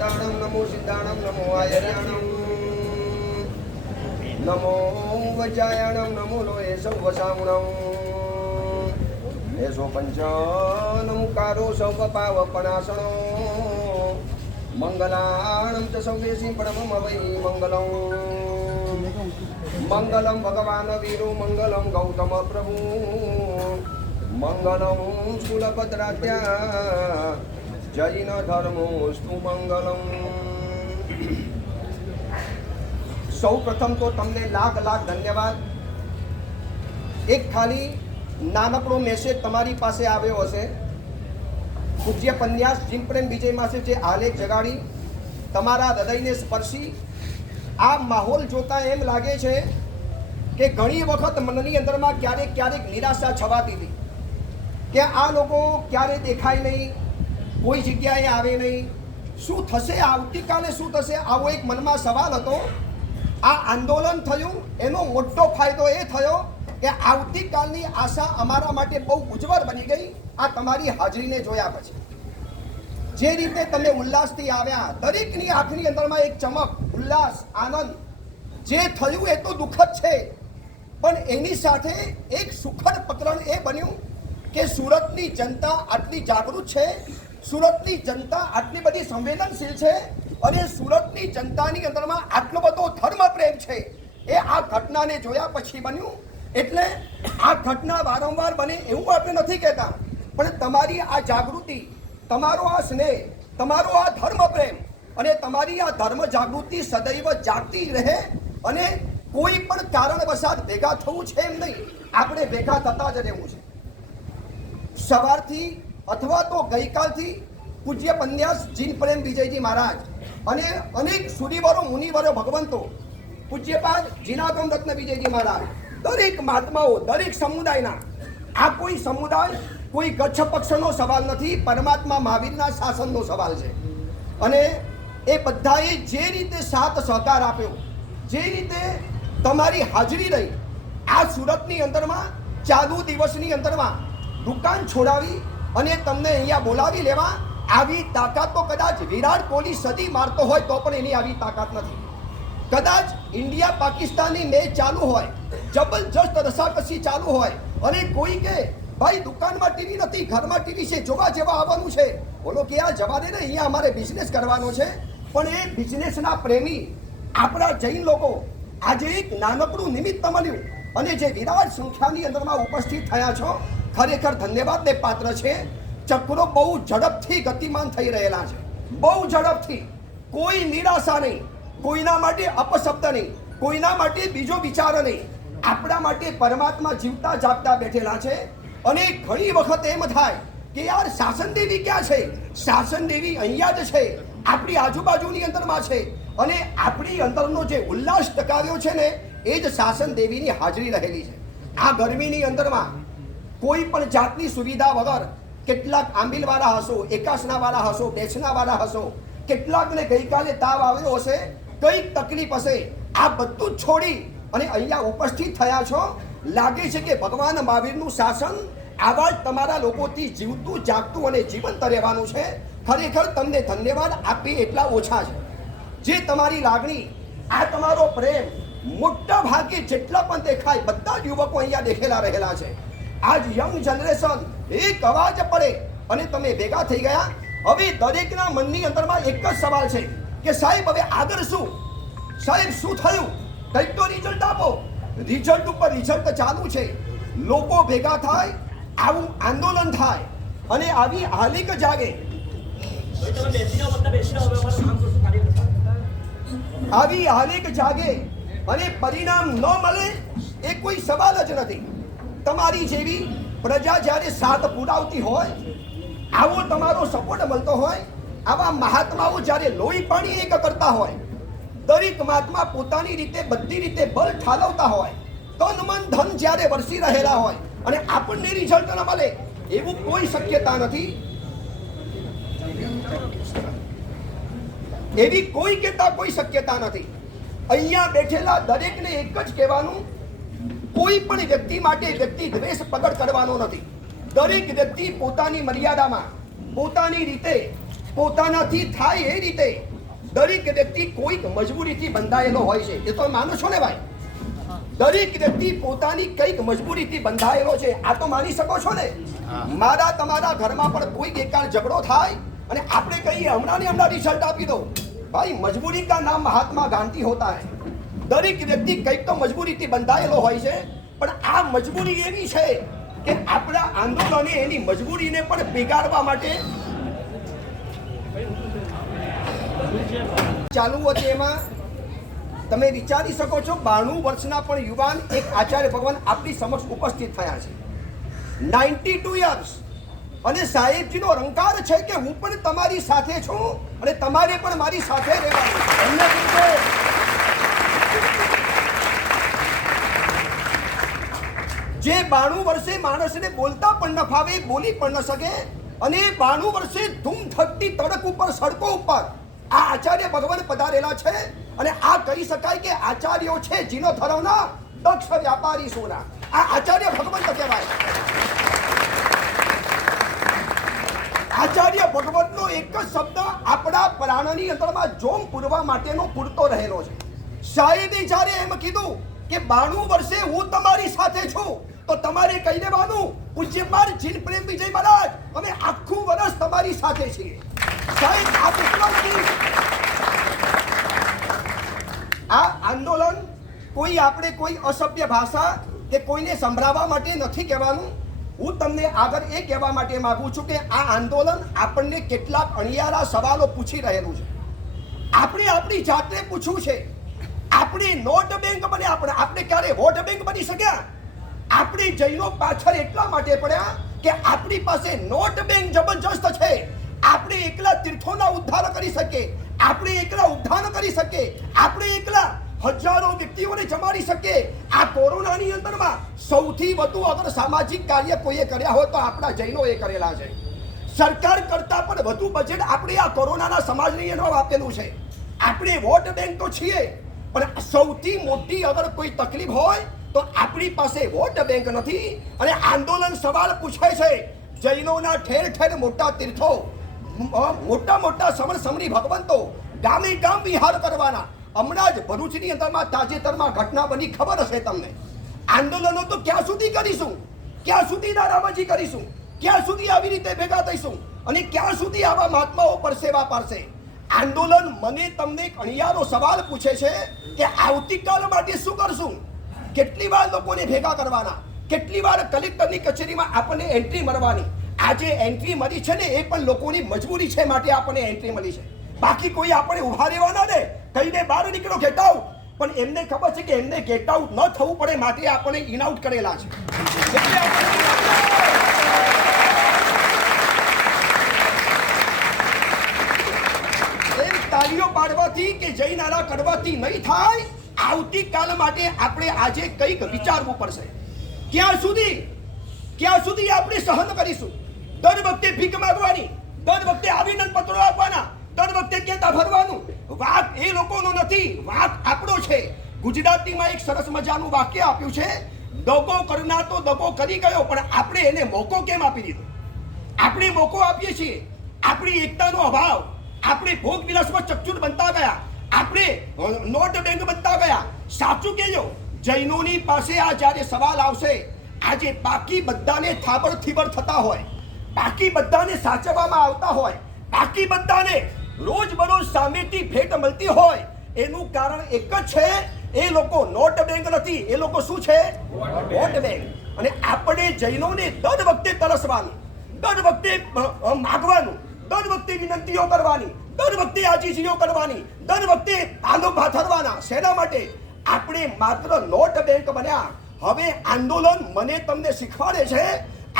सिद्धाणं नमो सिद्धाणं नमो आयर्याणं नमो वज्रायणं नमो लोये सौवसामुणं एषो पञ्चनमुकारो सौपपावपनासनो मंगलाणं च सौवेशी परमं वै मंगलं मंगलं भगवान् वीरो मंगलं गौतम प्रभु मंगलं शूलभद्रात्या जैन धर्मोस्तु मंगलम। सौ प्रथम तो तमने लाख लाख धन्यवाद। एक खाली नानकड़ो मेसेज तमारी पासे आव्यो हशे। पूज्य पन्यास जिन प्रेम विजय मासे जे आलेख जगाड़ी तमारा हृदयने स्पर्शी आ माहौल जोता एम लागे छे के घणी वखत मननी अंदरमां क्यारेक क्यारेक निराशा छवाती थी के आ लोको क्यारे देखाय नहीं, कोई जग्याए आवे नहीं, शू थशे आवतीकाले शू थशे आवो एक मनमा सवाल हतो। आ आंदोलन थयुं एनो मोटो फायदो ए थयो के आवतीकालनी आशा अमारा माटे बहु उज्जवल बनी गई। आ तमारी हाजरीने जोया पछी जे रीते तमे उल्लासथी आव्या, दरेकनी आंखनी अंदरमां एक चमक, उल्लास, आनंद। जे थयुं ए तो दुखद छे पण एनी साथे एक सुखद प्रकरण ए बन्युं के सूरतनी जनता आटली जागृत छे, सूरतनी जनता आटली बधी संवेदनशील छे અને સુરતની જનતાની અંદરમાં આટલો બધો ધર્મ પ્રેમ છે એ આ ઘટનાને જોયા પછી બન્યું। એટલે આ ઘટના વારંવાર બને એવું આપણે નથી કહેતા, પણ તમારી આ જાગૃતિ, તમારો આ સ્નેહ, તમારો આ ધર્મ પ્રેમ અને તમારી આ ધર્મ જાગૃતિ સદૈવ જાગતી રહે અને કોઈ પણ કારણવશાત ભેગા થવું છે એમ નહીં, આપણે ભેગા થતા જ રહેવું છે। સવારથી અથવા તો ગઈકાલથી પૂજ્ય પન્યાસ જીન પ્રેમ વિજયજી મહારાજ અને અનેક સુરીવરો મુનિવરો ભગવંતો પૂજ્યપાદ જીનાગમ રત્ન વિજયજી મહારાજ દરેક મહાત્માઓ દરેક સમુદાયના, આ કોઈ સમુદાય કોઈ ગચ્છ પક્ષનો સવાલ નથી, પરમાત્મા મહાવીરના શાસનનો સવાલ છે। અને એ બધાએ જે રીતે સાથ સહકાર આપ્યો, જે રીતે તમારી હાજરી રહી, આ સુરતની અંદરમાં ચાલુ દિવસની અંદરમાં દુકાન છોડાવી અને તમને અહીંયા બોલાવી લેવા, આવી તાકાત તો કદાચ વિરાટ કોહલી સદી મારતો હોય તો પણ એની આવી તાકાત નથી। કદાચ ઇન્ડિયા પાકિસ્તાનની મેચ ચાલુ હોય, જબરજસ્ત રસાકસી ચાલુ હોય અને કોઈ કે ભાઈ દુકાનમાં ટીવી નથી, ઘરમાં ટીવી છે, જોવા જેવા આવવાનું છે, બોલો કે આ જવા દે ને, અહીંયા અમારે બિઝનેસ કરવાનો છે। પણ એ બિઝનેસના પ્રેમી આપણા જૈન લોકો આજે એક નાનકડું નિમિત્ત મળ્યું અને જે વિરાટ સંખ્યાની અંદરમાં ઉપસ્થિત થયા છો, ખરેખર ધન્યવાદને પાત્ર છે। ચક્રો બહુ ઝડપથી ગતિમાન થઈ રહેલા છે, બહુ ઝડપથી। કોઈ નિરાશા નહીં, કોઈના માટે અપશબ્દ નહીં, કોઈના માટે બીજો વિચાર નહીં, આપણા માટે પરમાત્મા જીવતા જાગતા બેઠેલા છે। અને ઘણી વખત એમ થાય કે યાર શાસન દેવી ક્યાં છે? શાસન દેવી અહીંયા જ છે, આપણી આજુબાજુની અંદરમાં છે અને આપણી અંદરનો જે ઉલ્લાસ ટકાવ્યો છે ને એ જ શાસન દેવીની હાજરી રહેલી છે। આ ગરમીની અંદરમાં કોઈ પણ જાતની સુવિધા વગર કેટલાક આંબીલવાળા હશો, એકાસનાવાળા હશો, બેસનાવાળા હશો, કેટલાકને ગઈકાલે તાવ આવ્યો હશે, કંઈક તકલીફ હશે, આ બધું છોડી અને અહીંયા ઉપસ્થિત થયા છો। લાગે છે કે ભગવાન મહાવીરનું શાસન આવા જ તમારા લોકોથી જીવતું જાગતું અને જીવંત રહેવાનું છે। ખરેખર તમને ધન્યવાદ આપી એટલા ઓછા છે। જે તમારી લાગણી, આ તમારો પ્રેમ મોટા ભાગે જેટલા પણ દેખાય બધા જ યુવકો અહીંયા દેખેલા રહેલા છે। आज यंग जनरेशन एक अवाज पड़े અને તમે ભેગા થઈ ગયા। હવે દરેકના મનની અંદરમાં એક જ સવાલ છે કે સાહેબ હવે આગળ શું? સાહેબ શું થયું? કંઈક તો રિઝલ્ટ આપો। રિઝલ્ટ ઉપર રિઝલ્ટ ચાલુ છે, લોકો ભેગા થાય, આવું આંદોલન થાય અને આવી હાલીક જાગે, આવી હાલીક જાગે અને પરિણામ ન મળે એ કોઈ સવાલ જ નથી। તમારી જેવી પ્રજા જ્યારે સાથ પુરાવતી હોય, આવો તમારો સપોર્ટ મળતો હોય, આવા મહાત્માઓ જ્યારે લોહી પાણી એક કરતા હોય, દરેક મહાત્મા પોતાની રીતે બધી રીતે બળ ઠાલવતા હોય, તન મન ધન જ્યારે વરસી રહેલા હોય અને આપણને રિઝલ્ટ ન મળે એવું કોઈ શક્યતા નથી। એવી કોઈ કહેતા કોઈ શક્યતા નથી। અહીંયા બેઠેલા દરેકને એક જ કહેવાનું, કોઈ પણ વ્યક્તિ માટે વ્યક્તિ દ્વેષ પ્રગટ કરવાનો નથી। દરેક વ્યક્તિ પોતાની મર્યાદામાં પોતાની રીતે પોતાનાથી થાય એ રીતે દરેક વ્યક્તિ કોઈક મજબૂરીથી બંધાયેલો હોય છે. એ તો માનો છો ને ભાઈ? દરેક વ્યક્તિ પોતાની કઈક મજબૂરીથી બંધાયેલો છે. આ તો માની શકો છો ને? મારા તમારા ઘરમાં પણ કોઈક એકાદ ઝઘડો થાય અને આપણે કહીએ હમણાં ને હમણાં રિઝલ્ટ આપી દો. ભાઈ મજબૂરી કા નામ મહાત્મા ગાંધી હોતા હૈ. દરેક વ્યક્તિ કઈક તો મજબૂરીથી બંધાયેલો હોય છે, પણ આ મજબૂરી એવી છે કે આપણા આંદોલને એની મજબૂરીને પણ બિગાડવા માટે ચાલુ હતી. એમાં તમે વિચારી શકો છો 92 વર્ષના પણ યુવાન એક આચાર્ય ભગવાન આપણી સમક્ષ ઉપસ્થિત થયા છે. 92 યર્સ અને સાહેબજીનો રંકાર છે કે હું પણ તમારી સાથે છું અને તમારે પણ મારી સાથે રહેવાનું. જે 92 વર્ષે માણસને બોલતા પણ ન ફાવે, બોલી પણ ન શકે, અને 92 વર્ષે ધૂમ થતી તડક ઉપર સડકો ઉપર આ આચાર્ય ભગવાન પધારેલા છે. અને આ કહી શકાય કે આચાર્યો છે જીનો ધરવના દક્ષ વ્યાપારી સોના. આ આચાર્ય ભગવંત કહેવાય. આચાર્ય ભગવંતનો એક જ શબ્દ આપણા પ્રાણની અંદરમાં જોમ પૂરવા માટેનો પૂરતો રહેલો છે. સાહેબે જ્યારે એમ કીધું કે 92 વર્ષે હું તમારી સાથે છું, તો તમારે કહી દેવાનું પૂજ્યપાદ જીન પ્રેમ વિજય મહારાજ અમે આખું વર્ષ તમારી સાથે છીએ. સાહેબ આ આંદોલન કોઈ આપણે કોઈ અસભ્ય ભાષા કે કોઈને સંભળાવવા માટે નથી કહેવાનું. હું તમને આગળ એ કહેવા માટે માંગુ છું કે આ આંદોલન આપણને કેટલાક અણિયારા સવાલો પૂછી રહેલું છે. આપણે આપણી જાતને પૂછવું છે, આપણે નોટ બેંક બને, આપણે ક્યારે વોટ બેંક બની શક્યા? આપણે જૈનો પાછળ એટલા માટે પડ્યા કે આપણી પાસે નોટ બેંક જબરજસ્ત છે. આપણે એકલા તીર્થોના ઉદ્ધાર કરી શકીએ, આપણે એકલા ઉદ્ધાર કરી શકીએ, આપણે એકલા હજારો વ્યક્તિઓને જમાડી શકીએ. આ કોરોનાની અંદરમાં સૌથી વધુ અગર સામાજિક કાર્ય કોઈએ કર્યા હોય તો આપણા જૈનોએ કરેલા છે. સરકાર કરતા પણ વધુ બજેટ આપણે આ કોરોનાના સમાજની અંદર આપેલું છે. આપણે વોટ બેંક તો છીએ, પણ સૌથી મોટી અગર કોઈ તકલીફ હોય તો આપણી પાસે વોટ બેંક નથી. અને આંદોલન સવાલ પૂછે છે, જૈનોના ઠેર ઠેર મોટા તીર્થો, મોટા મોટા સમણી ભગવંતો ગામે ગામ વિહાર કરવાના. હમણાં જ ભરૂચની અંદરમાં તાજેતરમાં ઘટના બની, ખબર હશે તમને. આંદોલનો તો ક્યાં સુધી કરીશું? ક્યાં સુધી નારાબાજી કરીશું? ક્યાં સુધી આવી રીતે ભેગા થઈશું? અને ક્યાં સુધી આવા મહાત્માઓ પરસેવા પાડશે? આંદોલન મને તમને એક અણિયારો સવાલ પૂછે છે કે આવતીકાલ માટે શું કરશું? કેટલી વાર લોકોને ભેગા કરવાના? કેટલી વાર કલેક્ટરની કચેરીમાં આપણને એન્ટ્રી મળવાની? આજે એન્ટ્રી મળી છે ને એ પણ લોકોની મજબૂરી છે માટે આપણને એન્ટ્રી મળી છે. બાકી કોઈ આપણે ઉભા રહેવાના ને કહીને બહાર નીકળો ગેટ આઉટ, પણ એમને ખબર છે કે એમને ગેટ આઉટ ન થવું પડે માટે આપણે ઇન આઉટ કરેલા છે. એમ તાળીઓ પાડવાથી કે જય નારા કરવાથી નહીં થાય. આવતીકાલ માટે આપણે આજે કંઈક વિચારવું પડશે. ક્યાં સુધી આપણે સહન કરીશું? દર વખતે ભીખ માંગવાની, દર વખતે આવેદન પત્રો આપવાના, દર વખતે કહેતા ભરવાનું. વાક એ લોકોનો નથી, વાક આપણો છે. ગુજરાતીમાં એક સરસ મજાનું વાક્ય આપ્યું છે, દગો કરનાર તો દગો કરી ગયો, પણ આપણે એને મોકો કેમ આપી દીધો? આપણે મોકો આપીએ છીએ. આપણી એકતાનો અભાવ, આપણે ભોગ વિલાસમાં ચકચૂર બનતા ગયા, આપણે નોટ બેંક બનતા ગયા. સાચું કહેજો, જૈનોની પાસે આ જ્યારે સવાલ આવશે, આજે બાકી બધાને થાબડ થીબડ થતા હોય, બાકી બધાને સાચવવામાં આવતા હોય, બાકી બધાને રોજબરોજ સામેથી ભેટ મળતી હોય, એનું કારણ એક જ છે, એ લોકો નોટ બેંક નથી, એ લોકો શું છે? Vote bank. અને આપણે જૈનોને દર વખતે તરસવાનું, દર વખતે માગવાનું, દર વખતે વિનંતીઓ કરવાની, દર વખતે આજીજીઓ કરવાની, દર વખતે આલો ભાથરવાના. શેના માટે? આપણે માત્ર નોટ બેંક બન્યા. હવે આંદોલન મને તમને શીખવાડે છે,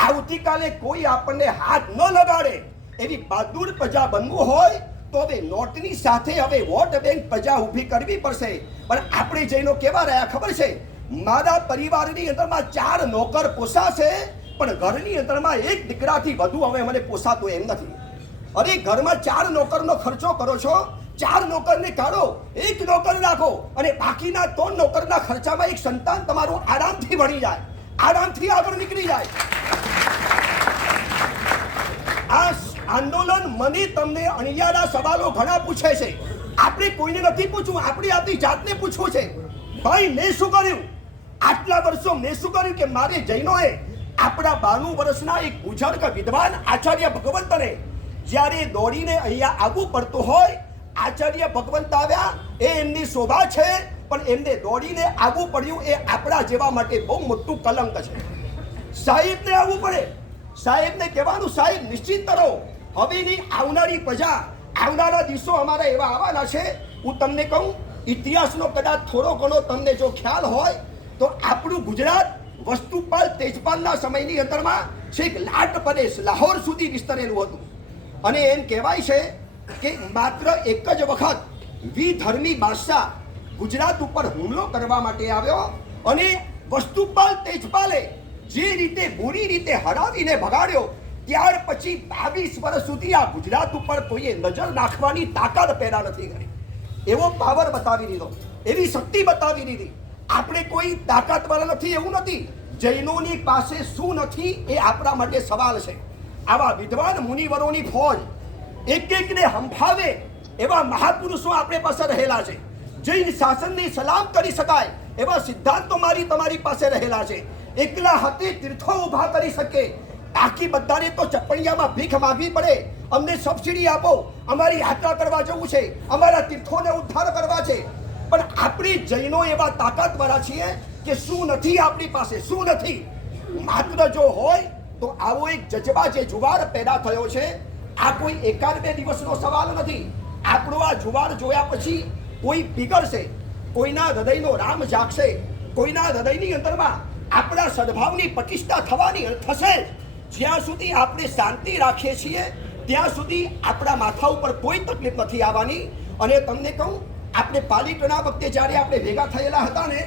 આવતીકાલે કોઈ આપણને હાથ ન લગાડે એવી બહાદુર પ્રજા બનવું હોય તો હવે નોટની સાથે હવે વોટ બેંક પ્રજા ઊભી કરવી પડશે. પણ આપણે જૈનો કેવા રહ્યા ખબર છે? મારા પરિવારની અંદરમાં 4 નોકર પોસાશે, પણ ઘરની અંદરમાં એક દીકરાથી વધુ હવે મને પોસાતું એમ નથી. અરે ઘરમાં 4 નોકરનો ખર્ચો કરો છો, 4 નોકરને કાઢો, 1 નોકર રાખો, અને બાકીના 3 નોકરના ખર્ચામાં એક સંતાન તમારું આરામથી ભણી જાય, આરામથી આગળ નીકળી જાય. આંદોલન મને તમને અણિયારા સવાલો ઘણા પૂછે છે. આપણે કોઈને નથી પૂછવું, આપણી જાતને પૂછવું છે. ભાઈ મેં શું કર્યું આટલા વર્ષો, મેં શું કર્યું કે મારે જૈનોએ આપણા 92 વર્ષના એક બુઝુર્ગ વિદ્વાન આચાર્ય ભગવંતને જ્યારે દોડીને અહીંયા આવવું પડતું હોય, આચાર્ય ભગવંત આવ્યા એ એમની શોભા છે, પણ એમને દોડીને આવવું પડ્યું એ આપણા જેવા માટે બહુ મોટું કલંક છે. સાહેબને આવવું પડે, સાહેબને કહેવાનું સાહેબ નિશ્ચિત કરો, હવેની આવનારી પ્રજા, આવનારા દિવસો અમારા એવા આવવાના છે. હું તમને કહું, ઇતિહાસનો કદાચ થોડો ઘણો તમને જો ખ્યાલ હોય તો આપણું ગુજરાત વસ્તુપાલ તેજપાલના સમયની અંદરમાં છેક લાટ પ્રદેશ લાહોર સુધી વિસ્તરેલું હતું. અને એમ કહેવાય છે કે માત્ર એક જ વખત વિધર્મી બાદશાહ ગુજરાત ઉપર હુમલો કરવા માટે આવ્યો અને વસ્તુપાલ તેજપાલે જે રીતે બુરી રીતે હરાવીને ભગાડ્યો, ત્યાર પછી 22 વર્ષ સુધી આ ગુજરાત ઉપર કોઈએ નજર નાખવાની તાકાત પેદા નથી કરી. એવો પાવર બતાવી દીધો, એવી શક્તિ બતાવી દીધી. આપણે કોઈ તાકાતવાળા નથી એવું નથી. જૈનોની પાસે શું નથી એ આપણા માટે સવાલ છે. આવા વિદ્વાન મુનિવરોની ફોજ એકને હંફાવે એવા મહાપુરુષો આપણે પાસે રહેલા છે. જૈન શાસનની સલામ કરી શકાય એવા સિદ્ધાંતો તમારી પાસે રહેલા છે. એકલા હાથે તીર્થો ઊભા કરી શકે. બાકી બધાને તો ચપડિયામાં ભીખ માંગવી પડે, અમને સબસિડી આપો, અમારી યાત્રા કરવા જવું છે, અમારા તીર્થોને ઉદ્ધાર કરવા છે. પણ આપણી જૈનો એવા તાકાતવાળા છીએ કે શું નથી આપણી પાસે, શું નથી. માત્ર જો હોય તો આવો એક જજબા જે જુવાર પેદા થયો છે, આ કોઈ એકાદ બે દિવસનો સવાલ નથી. આપણો આ જુવાર જોયા પછી કોઈ બિગડશે, કોઈના હૃદયનો રામ જાગશે, કોઈના હૃદયની અંદરમાં આપણા સદભાવની પ્રતિષ્ઠા થશે. જ્યાં સુધી આપણે શાંતિ રાખીએ છીએ ત્યાં સુધી આપણા માથા ઉપર કોઈ તકલીફ નથી આવવાની. અને તમને કહું, આપણે પાલિટના વખતે જ્યારે આપણે ભેગા થયેલા હતા ને,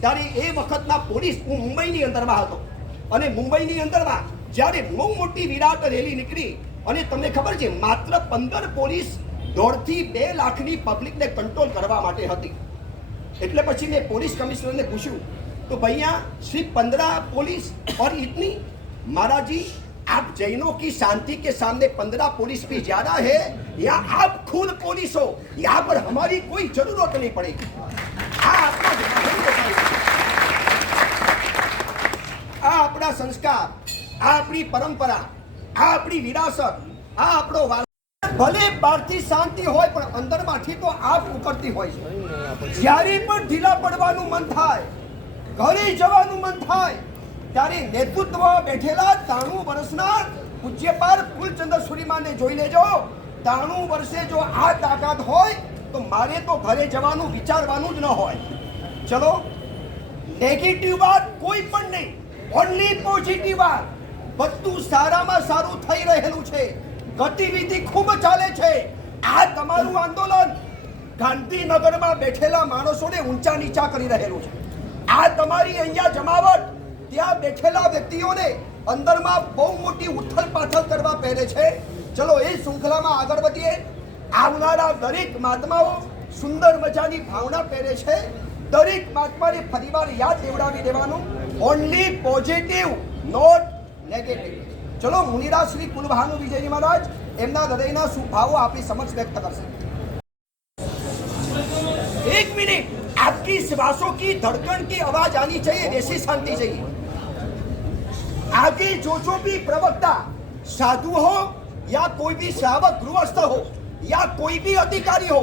ત્યારે એ વખતના પોલીસ, હું મુંબઈની અંદરમાં હતો અને મુંબઈની અંદરમાં જ્યારે બહુ મોટી વિરાટ રેલી નીકળી અને તમને ખબર છે માત્ર 15 પોલીસ 1.5 થી 2 લાખની પબ્લિકને કંટ્રોલ કરવા માટે હતી. એટલે પછી મેં પોલીસ કમિશનરને પૂછ્યું તો ભૈયા सिर्फ 15 पुलिस और इतनी? महाराज जी आप जैनों की शांति के सामने 15 पुलिस भी ज्यादा है, या आप खुद पुलिस हो, यहाँ पर हमारी कोई जरूरत नहीं पड़ेगी. આ આપણા સંસ્કાર, આ આપણી પરંપરા, આ આપણી વિરાસત, આ આપણો વારસો. ભલે બહારથી શાંતિ હોય પણ અંદરમાંથી તો આગ ઉકળતી હોય છે. જ્યારે પણ ઢીલા પડવાનું મન થાય, ઘરે જવાનું મન થાય, ત્યારે નેતૃત્વ બેઠેલા 93 વર્ષના પૂજ્યપાલ ફૂલચંદ્ર સુરીમાને જોઈ લેજો. 93 વર્ષે જો આ તાકાત હોય તો મારે તો ઘરે જવાનું વિચારવાનું જ ન હોય. ચલો, નેગેટિવ વાત કોઈ પણ નહીં, ઓનલી પોઝિટિવ વાત. બધું સારામાં સારું થઈ રહેલું છે, ગતિવિધિ ખૂબ ચાલે છે. આ તમારું આંદોલન ગાંધીનગરમાં બેઠેલા માણસોને ઊંચા નીચા કરી રહેલું છે. આ તમારી અહીંયા જમાવટ ત્યાં બેઠેલા વ્યક્તિઓને અંદરમાં બહુ મોટી ઉથલ પાથલ કરવા પહેરે છે. ચલો, એ શૃંખલામાં આગળ વધીએ. આવનારા દરેક મહાત્માઓ સુંદર મજાની ભાવના પહેરે છે. દરેક મહાત્માને ફરીવાર યાદ દેવડાવી દેવાનું, ઓનલી પોઝિટિવ, નોટ નેગેટિવ. ચલો, મુનિરાજ શ્રી કુલભાનુ વિજયજી મહારાજ એમના હૃદયના સુભાવો આપણી સમક્ષ વ્યક્ત કરશે. एक मिनट, आपकी श्वासों की धड़कन की आवाज आनी चाहिए, वैसी शांति चाहिए. आगे जो भी प्रवक्ता साधु हो या कोई भी श्रावक गृहस्थ हो या कोई भी अधिकारी हो,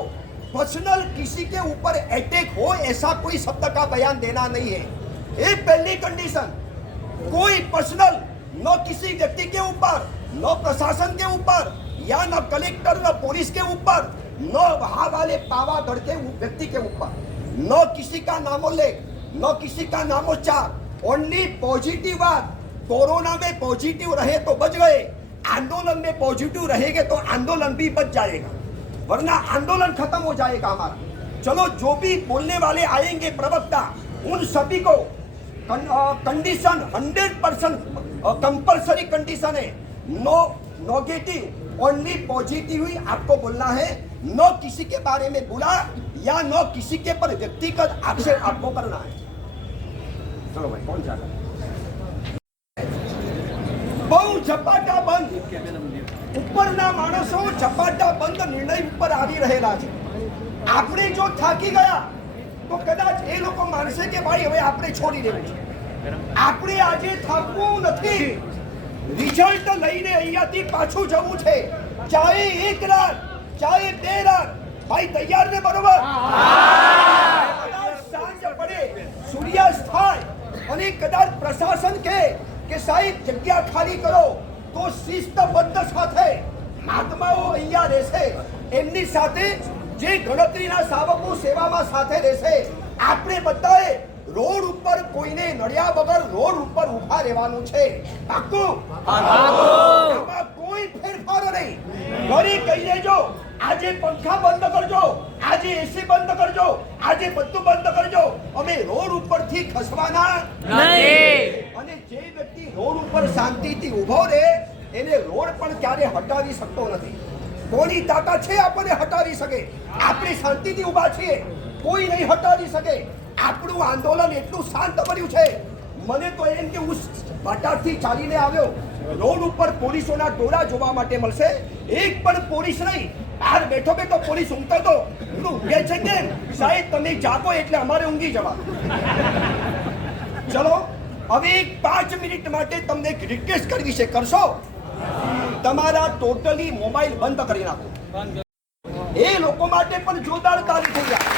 पर्सनल किसी के ऊपर अटैक हो ऐसा कोई शब्द का बयान देना नहीं है. ये पहली कंडीशन. कोई पर्सनल न किसी व्यक्ति के ऊपर, न प्रशासन के ऊपर, या न कलेक्टर न पुलिस के ऊपर, न वहां वाले पावागढ़ के व्यक्ति के ऊपर, न किसी का नामोल्लेख, न किसी का नामोच्चार. ओनली पॉजिटिव बात. कोरोना में पॉजिटिव रहे तो बच गए, आंदोलन में पॉजिटिव रहेंगे तो आंदोलन भी बच जाएगा, वरना आंदोलन खत्म हो जाएगा हमारा. चलो, जो भी बोलने वाले आएंगे प्रवक्ता, उन सभी को कंडीशन 100% कंपल्सरी कंडीशन है. नो नेगेटिव, ओनली पॉजिटिव ही आपको बोलना है. न किसी के बारे में बुरा या न किसी के पर व्यक्तिगत आक्षेप आपको करना है. चलो भाई, कौन जाएगा? बहुत ઝપાટા બંધ ઉપરના માણસો ઝપાટા બંધ નિર્ણય ઉપર આવી રહેલા છે. આપણે જો થાકી ગયા તો કદાચ એ લોકો માનશે કે ભાઈ હવે આપણે છોડી દેવું છે. આપણે આજે થાકવું નથી. રિઝલ્ટ લઈને અહીંયાથી પાછું જવું છે. ચાહે 1 રાત ચાહે 2 રાત. ભાઈ તૈયાર ને? બરોબર. સાંજ પડે, સૂર્યાસ્ત થાય અને કદાચ પ્રશાસન કે સાહેબ જગ્યા ખાલી કરો, તો શિસ્તબદ્ધ સાથે મહાત્માઓ અહીંયા રહેશે. એમની સાથે જે ગણતરીના સાવકો સેવામાં સાથે રહેશે. આપણે બધાએ રોડ ઉપર કોઈને નડ્યા વગર રોડ ઉપર ઉભા રહેવાનું છે. પાક્કું? આમાં કોઈ ફેરફાર નહીં. ઘરે કહી દેજો આજે પંખા બંધ કરજો, આજે એસી બંધ કરજો, આજે બધું બંધ કરજો. અમે રોડ ઉપરથી ખસવાના નહીં. અને જે વ્યક્તિ રોડ ઉપર શાંતિથી ઊભો રહે એને રોડ પણ ક્યારે હટાવી શકતો નથી. કોની તાકાત છે આપણને હટાવી શકે? આપણે શાંતિથી ઊભા છીએ, કોઈ નહીં હટાવી શકે. આપણું આંદોલન એટલું શાંત બન્યું છે. મને તો એમ કે હું બટાટથી ચાલીને આવ્યો, રોડ ઉપર પોલીસોના ટોળા જોવા માટે મળશે. એક પણ પોલીસ નહીં. બહાર બેઠો બેઠો પોલીસ ઊંઘતો તો ઊંઘે છે કેમ? સાહેબ તમે જાગો એટલે અમારે ઊંઘી જવાનું. ચલો હવે 5 મિનિટ માટે તમને એક રિક્વેસ્ટ કરવી છે. કરશો? તમારા ટોટલી મોબાઈલ બંધ કરી નાખો. એ લોકો માટે પણ જોરદાર તાળી થઈ જાય.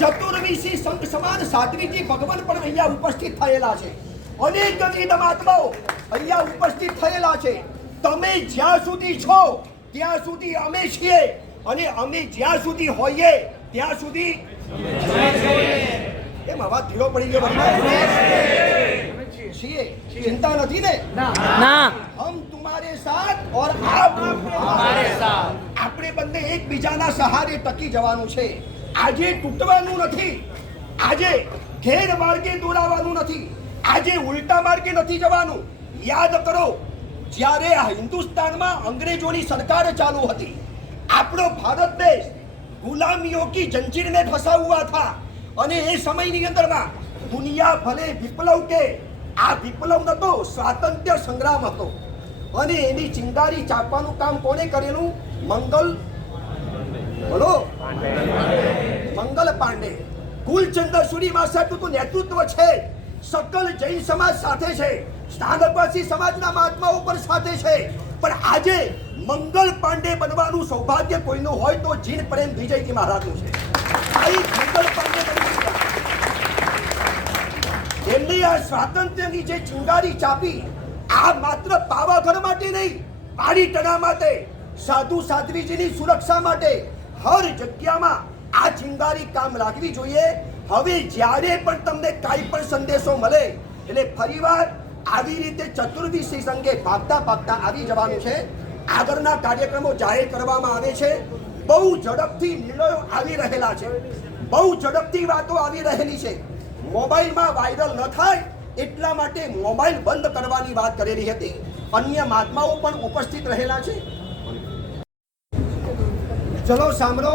ચતુર્વિશી સંત સમાન સાધ્વીજી ભગવાન પણ અહીંયા ઉપસ્થિત થયેલા છે. અનેક વિવિધ મહાત્માઓ અહીંયા ઉપસ્થિત થયેલા છે. તમે જ્યાં સુધી છો ત્યાં સુધી અમે છીએ અને અમે જ્યાં સુધી હોઈએ ત્યાં સુધી એમ અવાજ ધીરો પડી ગયો છીએ. ચિંતા નથી ને? ના. હમ તુમ્હારે સાથ ઓર આપ હમારે સાથ. આપણે બંને એકબીજાના સહારે ટકી જવાનું છે. આજે તૂટવાનું નથી. આજે ઘેર માર્ગે દોડાવવાનું નથી. આજે ઉલટા માર્ગે નથી જવાનું. યાદ કરો, જ્યારે આ હિન્દુસ્તાનમાં અંગ્રેજોની સરકાર ચાલુ હતી, આપણો ભારત દેશ ગુલામીઓ કી જંજીર में फंसा हुआ था. અને એ સમયની અંદરમાં દુનિયા ભલે વિપ્લવ કે આ વિપ્લવ નતો, સ્વાતંત્ર્ય સંગ્રામ હતો. અને એની ચિંગારી ચાપવાનું કામ કોને કરેલું? મંગલ પાંડે. કુલચંદ્ર સુરીમાં સાહેબનું નેતૃત્વ છે. સકલ જૈન સમાજ સાથે છે. સ્થાનકવાસી સમાજના મહાત્માઓ પણ સાથે છે. પણ આજે મંગલ પાંડે બનવાનું સૌભાગ્ય કોઈનું હોય તો જીન પ્રેમ વિજયજી મહારાજનું છે. મંગલ પાંડે એમની આ સ્વાતંત્ર્યની જે ચિંગારી ચાપી, આ માત્ર પાવાગઢ માટે નહીં, પાલીતાણા માટે, સાધુ સાધ્વીજીની સુરક્ષા માટે હર જગ્યામાં આ ચિંગારી કામ લાગવી જોઈએ. હવે જ્યારે પણ તમને કાંઈ પણ સંદેશો મળે એટલે ફરીવાર આવી રીતે ચતુર્વિશી સંઘે ભાગતા આવી જવાનું છે. આગળના કાર્યક્રમો જાહેર કરવામાં આવે છે. બહુ ઝડપથી નિર્ણયો આવી રહેલા છે. બહુ ઝડપથી વાતો આવી રહેલી છે. મોબાઈલમાં વાયરલ ન થાય એટલા માટે મોબાઈલ બંધ કરવાની વાત કરેલી હતી. અન્ય મહાત્માઓ પણ ઉપસ્થિત રહેલા છે. ચલો સાંભળો,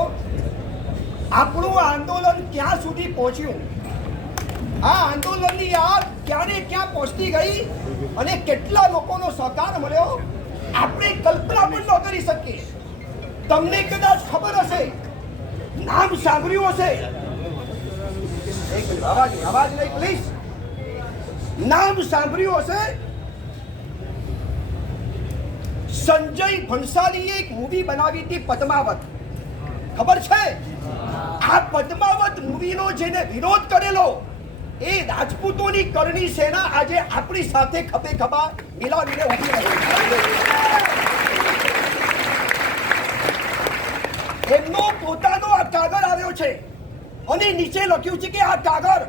આપણું આંદોલન ક્યાં સુધી પહોંચ્યું, આ આંદોલનની આગ ક્યારે ક્યાં પહોંચતી ગઈ અને કેટલા લોકોનો સહકાર મળ્યો, આપણે કલ્પના પણ ન કરી શકીએ. તમને કદાચ ખબર હશે, નામ સાંભળ્યું હશે. અવાજ નહીં પ્લીઝ. નામ સાંભળ્યું હશે. સંજય ભણસાલીએ એક મૂવી બનાવી હતી પદ્માવત. ખબર છે? આ પદ્માવત મૂવીનો જેને વિરોધ કરેલો એ રાજપૂતોની કરણી સેના આજે આપણી સાથે ખભે ખભા મિલાવીને ઉભી રહી. એમનો પોતાનો આ કાગળ આવ્યો છે અને નીચે લખ્યું છે કે આ કાગળ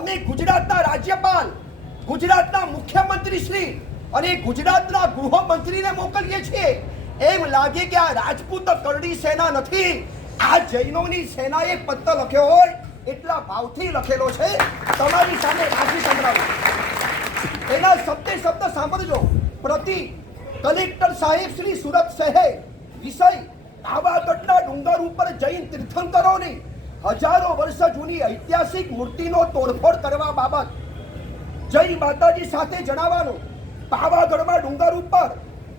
અમે ગુજરાતના રાજ્યપાલ, ગુજરાતના મુખ્યમંત્રી શ્રી અને ગુજરાતના ગૃહમંત્રીને મોકલીએ છીએ. એમ લાગે કે આ રાજપૂત કરણી સેના નથી, આ જૈનોની સેનાએ પત્ર લખ્યો હોય એટલા ભાવથી લખેલો છે. તમારી સામે વાંચી સંભળાવું. એના શબ્દે શબ્દ સાંભળજો. પ્રતિ કલેક્ટર સાહેબ શ્રી સુરત શહેર, વિષય પાવાગઢના ડુંગર ઉપર જૈન તીર્થંકરોની હજારો વર્ષ જૂની ઐતિહાસિક મૂર્તિનો તોડફોડ કરવા બાબત જય માતાજી સાથે જણાવવાનું, પાવાગઢમાં ડુંગર ઉપર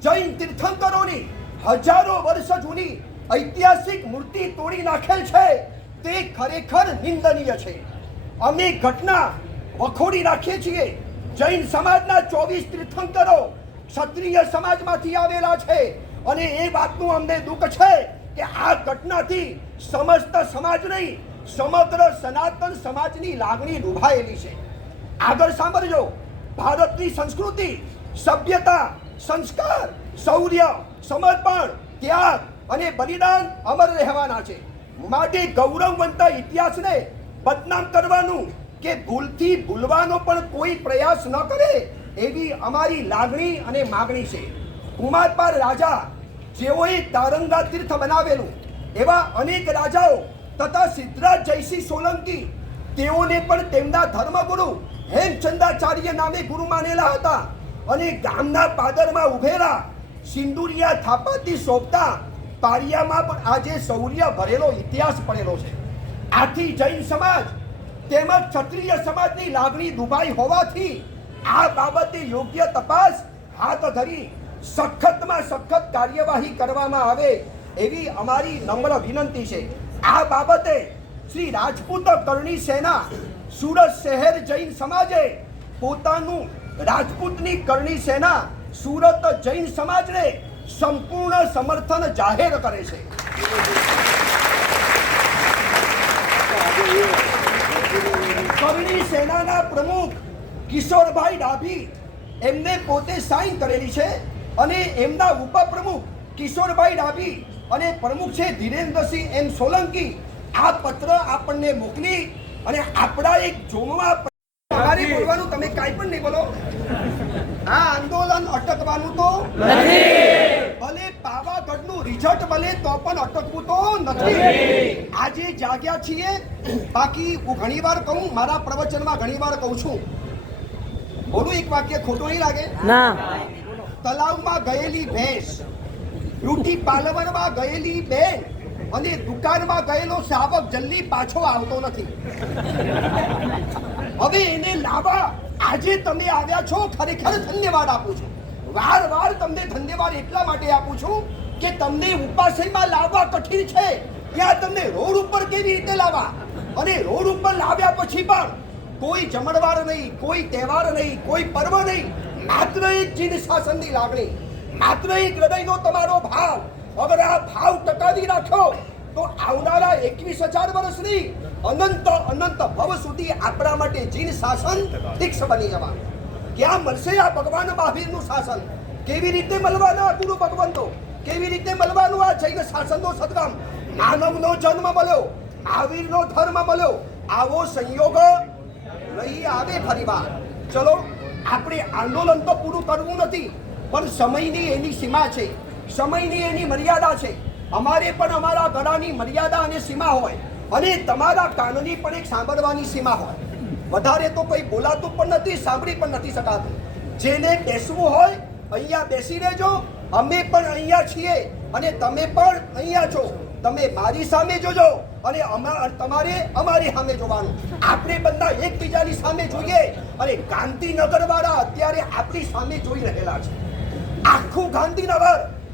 જૈન તીર્થંકરોની હજારો વર્ષ જૂની ઐતિહાસિક મૂર્તિ તોડી નાખેલ છે, તે ખરેખર નિંદનીય છે. અમે ઘટના વખોડી રાખીએ છીએ. જૈન સમાજના 24 તીર્થંકરો ક્ષત્રિય સમાજમાંથી આવેલા છે અને એ વાતનું અમને દુઃખ છે કે આ ઘટનાથી સમસ્ત સમાજ નહીં, સમગ્ર સનાતન સમાજની લાગણી ડૂબાયેલી છે. આગળ સાંભળજો. ભારતની સંસ્કૃતિ, સભ્યતા, સંસ્કાર, શૌર્ય, સમર્પણ, ત્યાગ અને બલિદાન અમર રહેવાના છે. માટે ગૌરવવંત ઇતિહાસને બદનામ કરવાનું કે ભૂલથી ભૂલવાનો પણ કોઈ પ્રયાસ ન કરે એવી અમારી લાગણી અને માગણી છે. કુમારપાળ રાજા જેઓએ તારંગા તીર્થ બનાવેલું, એવા અનેક રાજાઓ તથા સિદ્ધરાજ જયસિંહ સોલંકી, તેઓને પણ તેમના ધર્મગુરુ હેમચંદ્રાચાર્ય નામે ગુરુ માનેલા હતા અને ગામના પાદરમાં ઉભેલા સિંદુરિયા થાપાથી શોભતા પારિયામાં પણ આજે શૌર્ય ભરેલો ઇતિહાસ પડેલો છે. આથી જૈન સમાજ તેમજ ક્ષત્રિય સમાજની લાગણી દુભાઈ હોવાથી આ બાબતે યોગ્ય તપાસ હાથ ધરી સખતમાં સખત કાર્યવાહી કરવામાં આવે એવી અમારી નમ્ર વિનંતી છે. આ બાબતે શ્રી રાજપૂત કરણી સેના સુરત શહેર જૈન સમાજે પોતાનું રાજપૂતની કરણી સેના સુરત જૈન સમાજને સંપૂર્ણ સમર્થન જાહેર કરે છે. કરણી સેનાના પ્રમુખ કિશોરભાઈ ડાભી એમને પોતે સાઇન કરેલી છે અને એમના ઉપપ્રમુખ કિશોરભાઈ ડાભી અને પ્રમુખ છે ધીરેન્દ્રસિંહ એમ સોલંકી આ પત્ર આપણને મોકલી અને આપણા એક જોમવા અમારી બોલવાનું, તમે કાંઈ પણ નહીં બોલો. આ આંદોલન અટકવાનું તો નથી. ભલે પાવાગઢનું રિઝલ્ટ મળે તો પણ અટકવું તો નથી. આજે જાગ્યા છીએ. બાકી હું ઘણીવાર કહું, મારા પ્રવચનમાં ઘણીવાર કહું છું, બોલું એક વાક્ય ખોટું નહીં લાગે ના. તલાવમાં ગયેલી ભેંસ, બ્યુટી પાર્લરમાં ગયેલી બેન અને દુકાનમાં ગયેલો સાવક જલ્દી પાછો આવતો નથી. હવે એને લાવવા આજે તમે આવ્યા છો, ખરેખર ધન્યવાદ આપું છું. વાર તમને ધન્યવાદ એટલા માટે આપું છું કે તમને ઉપાસનમાં લાવવા કઠિન છે, ત્યાં તમને રોડ ઉપર કેવી રીતે લાવવા, અને રોડ ઉપર લાવ્યા પછી પણ કોઈ જમણવાર નહીં, કોઈ તહેવાર નહીં, કોઈ પર્વ નહીં, માત્ર એક જીન શાસનની લાગણી, માત્ર એક હૃદયનો તમારો ભાવ. અગર આ ભાવ ટકાવી રાખ્યો તો આવનારા 21,000 વર્ષની અનંત અનંત ભવ સુધી આપણા માટે જીન શાસન ફિક્સ બની જવાનું. ક્યાં મળશે આ ભગવાન મહાવીરનું શાસન? કેવી રીતે મળવાના ગુરુ ભગવંતો? કેવી રીતે મળવાનું આ જૈન શાસનનો સદગમ? માનવનો જન્મ મળ્યો, મહાવીરનો ધર્મ મળ્યો, આવો સંયોગ નહીં આવે ફરીવાર. ચલો, આપણે આંદોલન તો પૂરું કરવું નથી, પણ સમયની એની સીમા છે, સમયની એની મર્યાદા છે. અમારે પણ અમારા ગળાની મર્યાદા અને સીમા હોય અને તમારા કાનની પણ એક સાંભળવાની સીમા હોય. વધારે તો કોઈ બોલાતું પણ નથી, સાંભળી પણ નથી શકાતું. જેને બેસવું હોય અહીંયા બેસી રહેજો. અમે પણ અહીંયા છીએ અને તમે પણ અહીંયા છો. તમે મારી સામે જોજો અને તમારે અમારી સામે જોવાનું. આપણે બધા એકબીજાની સામે જોઈએ અને ગાંધીનગર વાળા અત્યારે આપણી સામે જોઈ રહેલા છે. આખું ગાંધીનગર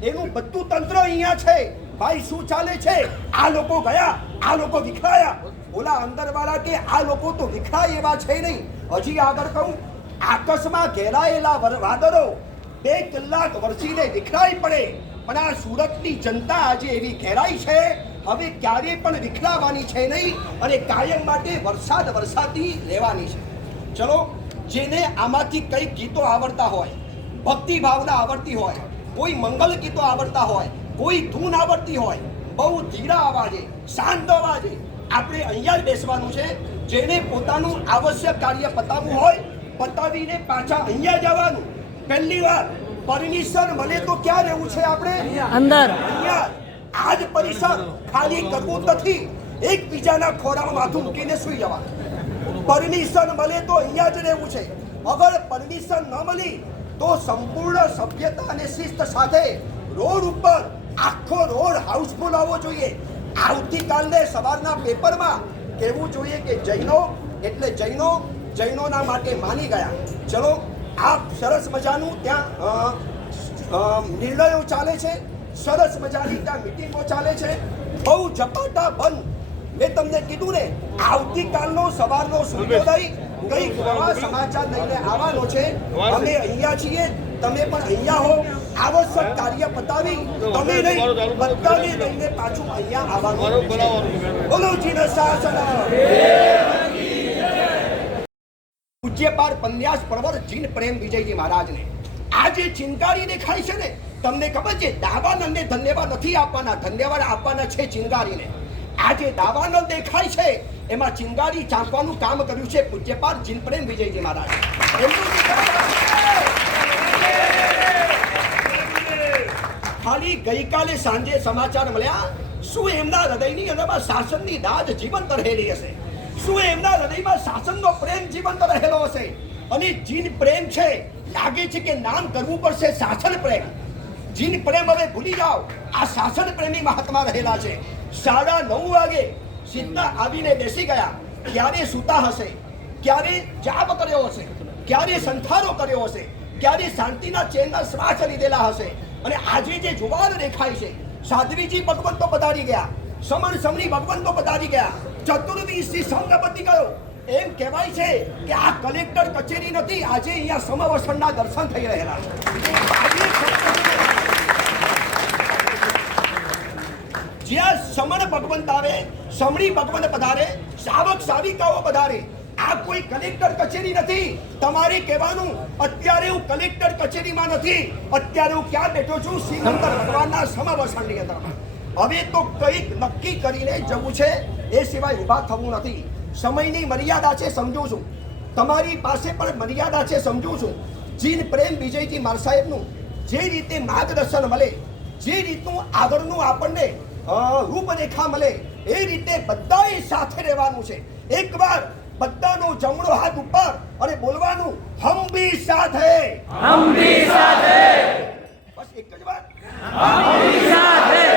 એનું બધું તંત્ર અહીંયા છે. ભાઈ શું ચાલે છે? આ લોકો ગયા, આ લોકો વિખરાયા. ઓલા અંદર વાળા કે આ લોકો તો વિખરાય એવા છે નહીં. હજી આગળ કહું, આકાશમાં ઘેરાયેલા વાદળો 2 કલાક વરસીને વિખરાઈ પડે, પણ આ સુરતની જનતા આજે એવી ઘેરાઈ છે, હવે ક્યારે પણ વિખરાવાની છે નહીં અને કાયમ માટે વરસાદી રહેવાની છે. ચલો, જેને આમાંથી કઈ ગીતો આવડતા હોય, ભક્તિ ભાવના આવડતી હોય, કોઈ મંગલ ગીતો આવડતા હોય, કોઈ ધૂન આવડતી હોય, બહુ ધીરા અવાજે, શાંત અવાજે આપણે અહીંયા જ બેસવાનું છે. જેને પોતાનું આવશ્યક કાર્ય પતાવવું હોય પતાવીને પાછા અહીંયા જવાનું. પહેલી વાર પરમિશન મળે તો ક્યાં રહેવું છે? આપણે અંદર. અહીંયા આજ પરિસર ખાલી કરવું નથી, એકબીજાના ખોરામાં માથું મૂકીને સુઈ જવાનું. પરમિશન મળે તો અહીંયા જ રહેવું છે. અગર પરમિશન ન મળી તો સંપૂર્ણ સભ્યતા અને શિસ્ત સાથે રોડ ઉપર આખો રોડ હાઉસફુલ આવવો જોઈએ. આવતીકાલને સવારના પેપરમાં કહેવું જોઈએ કે જૈનો એટલે જૈનો, જૈનોના માટે માની ગયા. ચલો, આપ સરસ મજાનું ત્યાં નિર્ણયો ચાલે છે, સરસ મજાની ત્યાં મિટિંગો ચાલે છે, બહુ ઝપાટા બંધ. મેં તમને કીધું ને, આવતીકાલનો સવારનો સૂર્યોદય કંઈક નવા સમાચાર લઈને આવવાનો છે. અમે અહીંયા છીએ, તમે પણ અહીંયા હો. આવશ્યક કાર્ય પતાવી તમે નહીં, બધાને લઈને પાછું અહીંયા આવવાનું. બોલો જીને શાસન. પૂજ્યપાદ પન્યાસ પરવર જીન પ્રેમ વિજયજી મહારાજને આ જે ચિનગારી દેખાય છે ને, તમને ખબર છે દાવાનંદને ધન્યવાદ નથી આપવાના, ધન્યવાદ આપવાના છે ચિનગારીને. આ જે દાવાનંદ દેખાય છે એમાં ચિનગારી ચાંપવાનું કામ કર્યું છે પૂજ્યપાદ જીન પ્રેમ વિજયજી મહારાજ. ખાલી ગઈકાલે સાંજે સમાચાર મળ્યા, શું એમના હૃદયની અંદરમાં શાસનની દાજ જીવંત રહેલી હશે? શું એમના હૃદયમાં શાસનનો પ્રેમ જીવંત રહેલો હશે? અને જીન પ્રેમ છે, લાગે છે કે નામ કરવું પડશે શાસન પ્રેમ. જીન પ્રેમ હવે ભૂલી જાઓ, આ શાસન પ્રેમી મહાત્મા રહેલા છે. 9:30 વાગે સીધા આવીને બેસી ગયા. ક્યારે સૂતા હશે, ક્યારે જાપ કર્યો હશે, ક્યારે સંથારો કર્યો હશે, ક્યારે શાંતિના ચેનના શ્વાસ લીધેલા હશે. અને આજે જે જુવાન દેખાય છે, સાધ્વીજી ભગવંતો પધારી ગયા, સમણ સમણી ભગવંતો પધારી ગયા, ચતુર્વિશી સંગપતિ ગયો. એમ કહેવાય છે કે આ કલેક્ટર કચેરી નથી, આજે અહીંયા સમવસનના દર્શન થઈ રહેલા છે. જ્યાં સમણ ભગવંત આવે, સમણી ભગવંત પધારે, સાવક સાવિકાઓ પધારે. આ કોઈ કલેક્ટર કચેરી નથી. તમારે કહેવાનું, અત્યારે હું કલેક્ટર કચેરીમાં નથી, અત્યારે હું ક્યાં બેઠો છું? સિકંદર ભગવાનના સમવસનની અંદરમાં. હવે તો કંઈક નક્કી કરીને જવું છે, એ સિવાય ઊભા થવું નથી. સમયની મર્યાદા છે, સમજુ છું. તમારી પાસે પણ મર્યાદા છે, સમજુ છું. જીન પ્રેમ વિજયજી માર સાહેબનું જે રીતે માર્ગદર્શન મળે, જે રીતનું આગળનું આપણને રૂપરેખા મળે, એ રીતે બધાએ સાથે રહેવાનું છે. એકવાર બધાનો જમણો હાથ ઉપર અને બોલવાનું, હમ ભી સાથ હૈ, હમ ભી સાથ હૈ. બસ એક જ વાત, હમ ભી સાથ હૈ,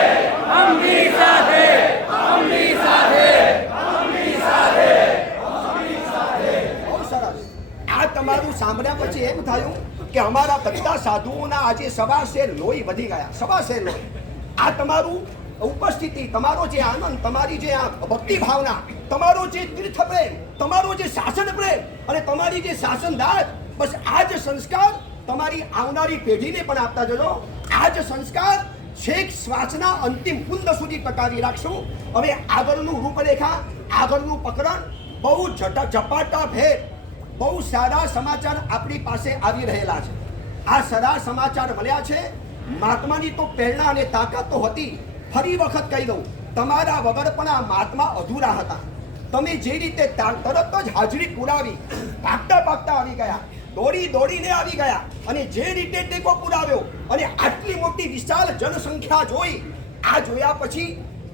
હમ ભી સાથ હૈ, હમ ભી સાથ હૈ, હમ ભી સાથ હૈ, હમ ભી સાથ હૈ. બહુ સરસ. આ તમારું સાંભળ્યા પછી એમ થયું કે અમારા બધા સાધુઓના આજે 1.25 શેર લોહી વધી ગયા. 1.25 શેર લોહી. આ તમારું ઉપસ્થિતિ, તમારો જે આનંદ, તમારી જે આ ભક્તિ ભાવના, તમારો જે તીર્થ પ્રેમ, તમારો જે શાસન પ્રેમ અને તમારી જે શાસન દાજ, બસ આ જ સંસ્કાર તમારી આવનારી પેઢીને પણ આપતા જજો. આ જ સંસ્કાર છેક શ્વાસના અંતિમ કુંદ સુધી ટકાવી રાખશું. હવે આગળનું રૂપરેખા, આગળનું પ્રકરણ બહુ ઝપાટા ભેર બહુ સારા સમાચાર આપણી પાસે આવી રહેલા છે. આ સારા સમાચાર મળ્યા છે. મહાત્માની તો પ્રેરણા અને તાકાત તો હતી. ફરી વખત કહી દઉં, તમારા વગર પણ આ મહાત્મા અધૂરા હતા. તમે જે રીતે તરત જ હાજરી પુરાવી, ભાગતા ભાગતા આવી ગયા, દોડી દોડીને આવી ગયા અને જે રીતે ટેકો પુરાવ્યો અને આટલી મોટી વિશાળ જનસંખ્યા જોઈ, આ જોયા પછી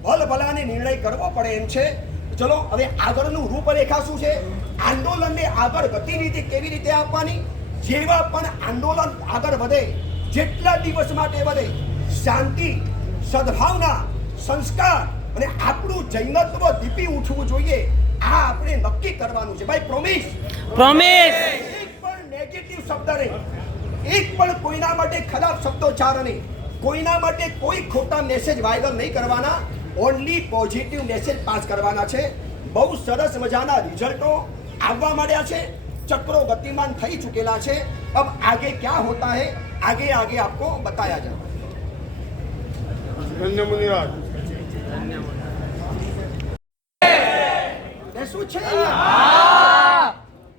ભલભલાને નિર્ણય કરવો પડે એમ છે. ચલો, હવે આગળનું રૂપરેખા શું છે? આંદોલનને આગળ ગતિવિધિ કેવી રીતે આપવાની? જેવા પણ આંદોલન આગળ વધે, જેટલા દિવસ માટે વધે, શાંતિ, સદભાવના, સંસ્કાર અને આપણું જૈનત્વ દીપી ઉઠવું જોઈએ. આ આપણે નક્કી કરવાનું છે ભાઈ. Promise, promise. એક પણ નેગેટિવ શબ્દ નહીં, એક પણ કોઈના માટે ખરાબ શબ્દોચ્ચાર નહીં, કોઈના માટે કોઈ ખોટા મેસેજ વાયરલ નહીં કરવાના. ઓનલી પોઝિટિવ મેસેજ પાસ કરવાના છે. બહુ સરસ મજાના રિઝલ્ટો આવવા માંડ્યા છે. ચક્રો ગતિમાન થઈ ચૂકેલા છે. अब आगे क्या होता है, आगे आगे आपको बताया जाए. ધન્ય મુનિરાજ. શું છે?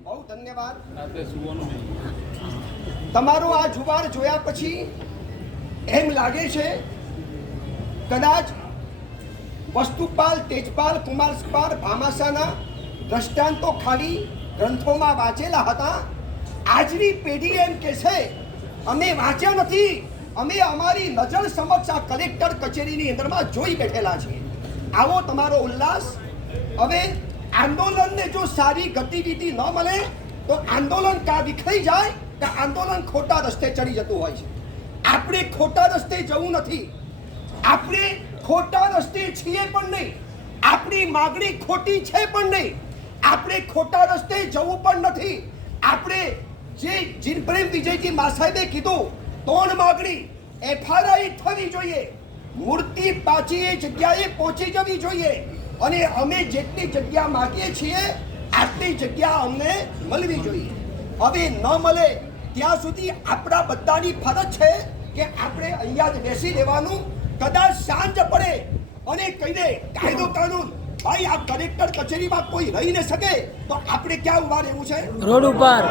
બહુ ધન્યવાદ. તમારો આ જુવાર જોયા પછી એમ લાગે છે કદાચ વસ્તુપાલ, તેજપાલ, કુમારપાલ, ભામાશાના દ્રષ્ટાંતો ખાલી ગ્રંથોમાં વાંચેલા હતા. આજની પેઢી એમ કે છે અમે વાંચ્યા નથી, અમે અમારી નજર સમક્ષ આ કલેક્ટર કચેરીની અંદરમાં જોઈ બેઠેલા છીએ. આવો તમારો ઉલ્લાસ. હવે આંદોલનને જો સારી ગતિવિધિ ન મળે તો આંદોલન કા વિખરાઈ જાય કે આંદોલન ખોટા રસ્તે ચડી જતું હોય છે. આપણે ખોટા રસ્તે જવું નથી, આપણે ખોટા રસ્તે છીએ પણ નહીં, આપણી માગણી ખોટી છે પણ નહીં. આપણે ખોટા રસ્તે જવું પણ નથી. આપણે જે જીનપ્રેમ વિજયજી મા સાહેબે કીધું 3 માગણી FRI થવી જોઈએ, મૂર્તિ પાછી એ જગ્યાએ પહોંચી જવી જોઈએ અને અમે જેટલી જગ્યા માગીએ છીએ આટલી જગ્યા અમને મળવી જોઈએ. હવે ન મળે ત્યાં સુધી આપણા બધાની ફરજ છે કે આપણે અહીંયા જ બેસી રહેવાનું. કદાચ સાંજ પડે અને કહીને કાયદો કાનૂન ભાઈ આ કલેક્ટર કચેરીમાં કોઈ રહી ન શકે તો આપણે ક્યાં ઊભા રહેવું છે? રોડ ઉપર.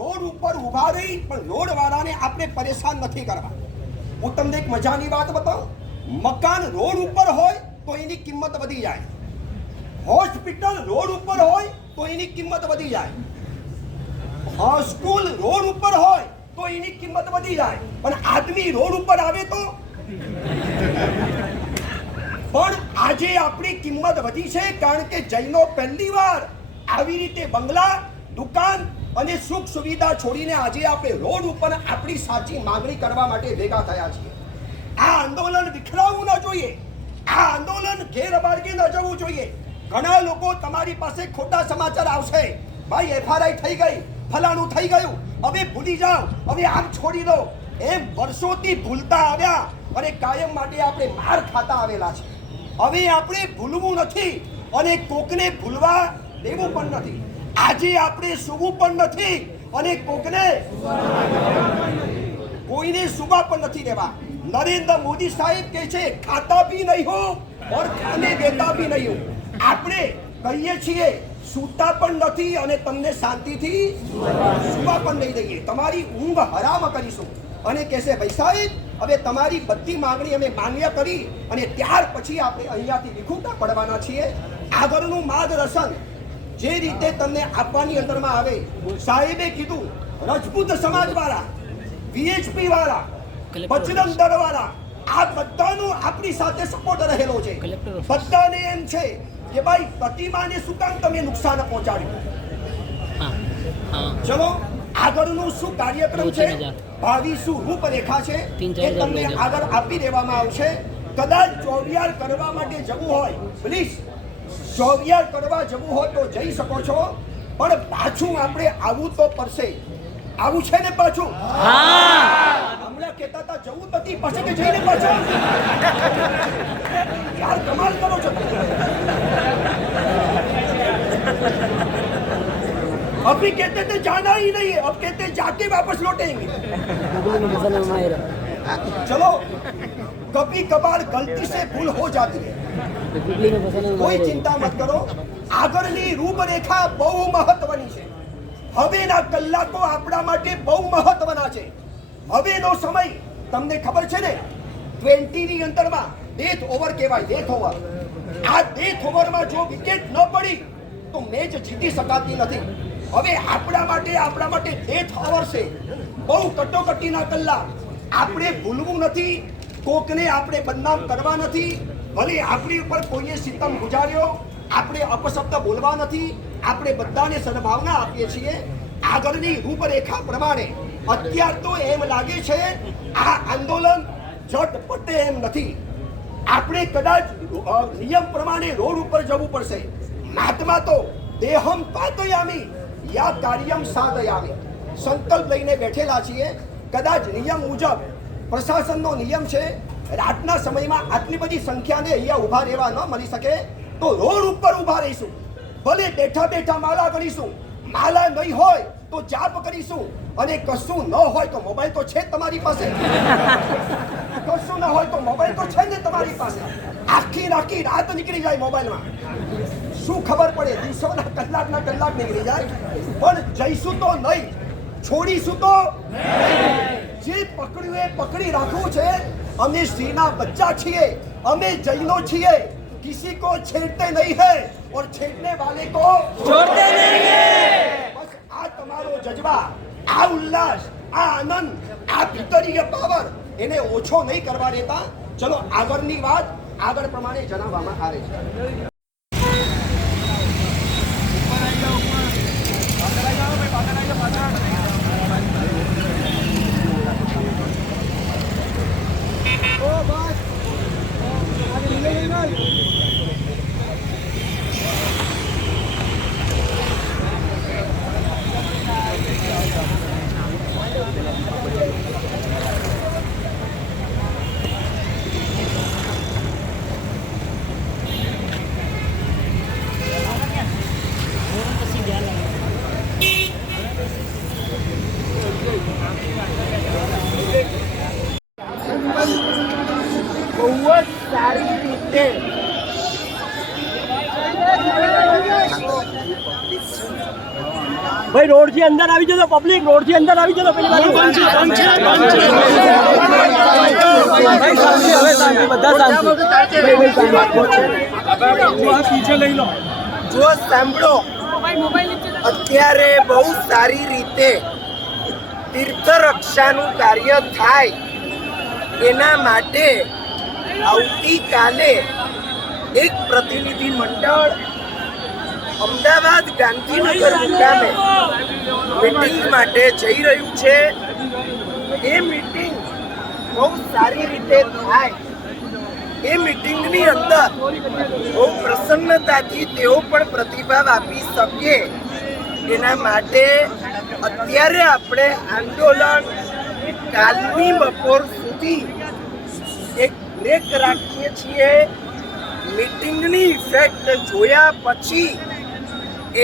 રોડ ઉપર ઊભા રહી પણ રોડ વાળાને આપણે પરેશાન નથી કરવા. હું તમને એક મજાની વાત બતાવું. મકાન રોડ ઉપર હોય તો એની કિંમત વધી જાય, હોસ્પિટલ રોડ ઉપર હોય તો એની કિંમત વધી જાય, સ્કૂલ રોડ ઉપર હોય તો એની કિંમત વધી જાય, પણ આદમી રોડ ઉપર આવે તો પણ આજે આપણી કિંમત વધી છે કારણ કે જૈનો પહેલી વાર આવી રીતે બંગલા, દુકાન અને સુખ સુવિધા છોડીને આજે આપણે રોડ ઉપર આપણી સાચી માંગણી કરવા માટે ભેગા થયા છીએ. આ આંદોલન વિખરાવવું ન જોઈએ, આ આંદોલન ગેરમાર્ગે ન જવું જોઈએ. ઘણા લોકો તમારી પાસે ખોટા સમાચાર આવશે, ભાઈ FRI થઈ ગઈ, ફલાણું થઈ ગયું, હવે ભૂલી જાઓ, હવે આમ છોડી દો. એમ વર્ષોથી ભૂલતા આવ્યા અને કાયમ માટે આપણે માર ખાતા આવેલા છે. હવે આપણે ભૂલવું નથી અને કોકને ભૂલવા દેવું પણ નથી. આજે આપણે સૂવું પણ નથી અને કોઈને સુવા પણ નથી દેવા. નરેન્દ્ર મોદી સાહેબ કહે છે ખાતા ભી નહીં હો ઓર ખાને દેતા ભી નહીં હો. આપણે કહીએ છીએ સૂતા પણ નથી અને તમને શાંતિથી સુવા પણ નહીં દઈએ, તમારી ઊંઘ હરામ કરીશું. અને કહેશે ભાઈ સાહેબ હવે તમારી બધી માંગણી અમે માન્ય કરી અને ત્યાર પછી આપણે અહીંયાથી વિખૂટા પડવાના છીએ. આગળનું માર્ગદર્શન જે રીતે તમને આપવાની અંદરમાં આવે, સાહેબે કીધું રજપૂત સમાજ વાળા, VHP વાળા, બજરંગ દળ વાળા, આ બધાનો આપણી સાથે સપોર્ટ રહેલો છે. બધાને એમ છે કે ભાઈ પ્રતિમાને શું કામ તમે નુકસાન પહોંચાડ્યું. ચલો આગળનું શું કાર્યક્રમ છે, ભાવિ શું રૂપરેખા છે એ તમને આગળ આપી દેવામાં આવશે. કદાચ ચોવિયાર કરવા માટે જવું હોય, પ્લીઝ ચોવિયાર કરવા જવું હોય તો જઈ શકો છો, પણ પાછું આપણે આવવું તો પડશે. આવું છે ને પાછું? હમણાં કહેતા હતા જવું નથી, પછી કે જઈને પાછું. યાર કમાલ કરો છો. अभी कहते थे जाना ही नहीं है, अब कहते जाके वापस लौटेंगे. चलो कभी कभार गलती से भूल हो जाती है, कोई चिंता मत करो. આગળની રૂપરેખા બહુ મહત્વની છે. હવેના કલાકો આપણા માટે બહુ મહત્વના છે. હવેનો સમય તમને ખબર છે ને, 20 ની અંદરમાં ડેથ ઓવર કહેવાય, ડેથ ઓવર. આ ડેથ ઓવરમાં જો વિકેટ ન પડી તો મેચ જીતી શકાતી નથી. હવે આપણા માટે ડેથ ઓવર છે, બહુ કટોકટીના કલાક. આપણે ભૂલવું નથી, કોકને આપણે બદનામ કરવા નથી. ભલે આપણી ઉપર કોઈએ સિતમ ગુજાર્યો, આપણે અપશબ્દ બોલવા નથી. આપણે બધાને સદભાવના આપીએ છીએ. આગળની રૂપરેખા પ્રમાણે અત્યાર તો એમ લાગે છે આ આંદોલન ઝટપટે એમ નથી. આપણે કદાચ નિયમ પ્રમાણે રોડ ઉપર જવું પડશે. મહાત્મા તો દેહમ પાતયામી યા કાર્યમ સાધયામી સંકલ્પ લઈને બેઠેલા છીએ. કદાચ નિયમ મુજબ પ્રશાસનનો નિયમ છે, રાતના સમયમાં આટલી બધી સંખ્યાને અહીંયા ઊભા રહેવા ન મળી શકે તો રોડ ઉપર ઊભા રહીશું. ભલે બેઠા બેઠા માળા ગણીશું, માળા નહીં હોય તો જાપ કરીશું, અને કશું ન હોય તો મોબાઈલ તો છે જ તમારી પાસે. કશું ન હોય તો મોબાઈલ તો છે ને તમારી પાસે. આખી રાત નીકળી જાય મોબાઈલમાં, શું ખબર પડે? દિવસોના કલાક નીકળી જાય. પણ જઈશું તો નહીં, છોડીશું તો જે પકડ્યું એ પકડી રાખવું છે. અમે સ્ત્રીના બચ્ચા છીએ, અમે જૈનો છીએ. किसी को छेड़ते नहीं है और छेड़ने वाले को छोड़ते नहीं है. बस આ તમારો જજ્બા, આ ઉલ્લાસ, આ આનંદ, આ ભીતરીય પાવર એને ઓછો નહીં કરવા દેતા. ચલો આગળની વાત આગળ પ્રમાણે જણાવવામાં આવે છે. બહુ જ સારી રીતે ભાઈ રોડ થી અંદર આવી જતો, પબ્લિક રોડ થી અંદર આવી જતો, પેલી બાજુ જો સાંભળો, અત્યારે બહુ સારી રીતે તીર્થ રક્ષાનું કાર્ય થાય એના માટે આવતીકાલે એક પ્રતિનિધિ મંડળ અમદાવાદ ગાંધીનગર મુકામે મીટિંગ માટે જઈ રહ્યું છે. એ મીટિંગ બહુ સારી રીતે થાય, એ મીટિંગની અંદર બહુ પ્રસન્નતાથી તેઓ પણ પ્રતિભાવ આપી શકે એના માટે અત્યારે આપણે આંદોલન કાલની બપોર સુધી એક બ્રેક રાખીએ છીએ. મીટિંગની ઇફેક્ટ જોયા પછી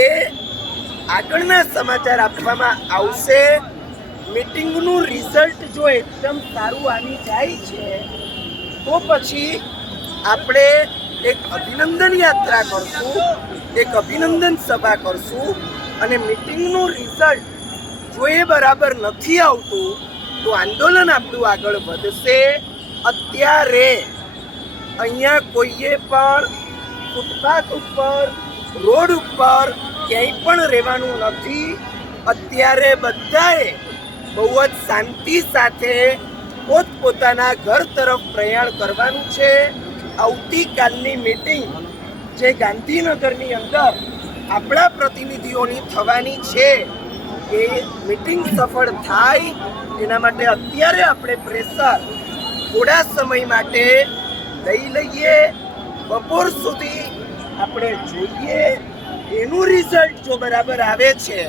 એ આગળના સમાચાર આપવામાં આવશે. મીટિંગનું રિઝલ્ટ જો એકદમ સારું આવી જાય છે તો પછી આપણે એક અભિનંદન યાત્રા કરશું, એક અભિનંદન સભા કરશું. અને મીટિંગનું રિઝલ્ટ જો એ બરાબર નથી આવતું તો આંદોલન આપણું આગળ વધશે. અત્યારે અહીંયા કોઈએ પણ ફૂટપાથ ઉપર, રોડ ઉપર ક્યાંય પણ રહેવાનું નથી. અત્યારે બધાએ બહુ જ શાંતિ સાથે પોતપોતાના ઘર તરફ પ્રયાણ કરવાનું છે. આવતીકાલની મીટિંગ જે ગાંધીનગરની અંદર આપણા પ્રતિનિધિઓની થવાની છે એ મીટિંગ સફળ થાય એના માટે અત્યારે આપણે પ્રેશર થોડા સમય માટે લઈ લઈએ. બપોર સુધી આપણે જોઈએ. એનું રિઝલ્ટ જો બરાબર આવે છે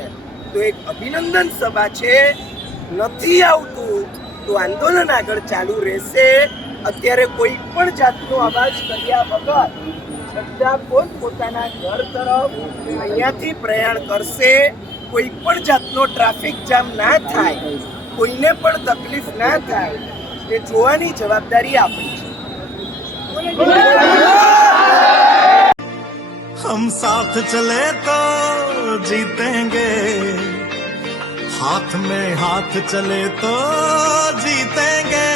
તો એક અભિનંદન સભા છે. નથી આવતું તો આંદોલન આગળ ચાલુ રહેશે. અત્યારે કોઈ પણ જાતનો અવાજ કર્યા વગર બધા પોતપોતાના ઘર તરફ અહીંયાથી પ્રયાણ કરશે. કોઈ પણ જાતનો ટ્રાફિક જામ ના થાય, કોઈને પણ તકલીફ ના થાય એ જોવાની જવાબદારી આપણી છે. हम साथ चले तो जीतेंगे, हाथ में हाथ चले तो जीतेंगे.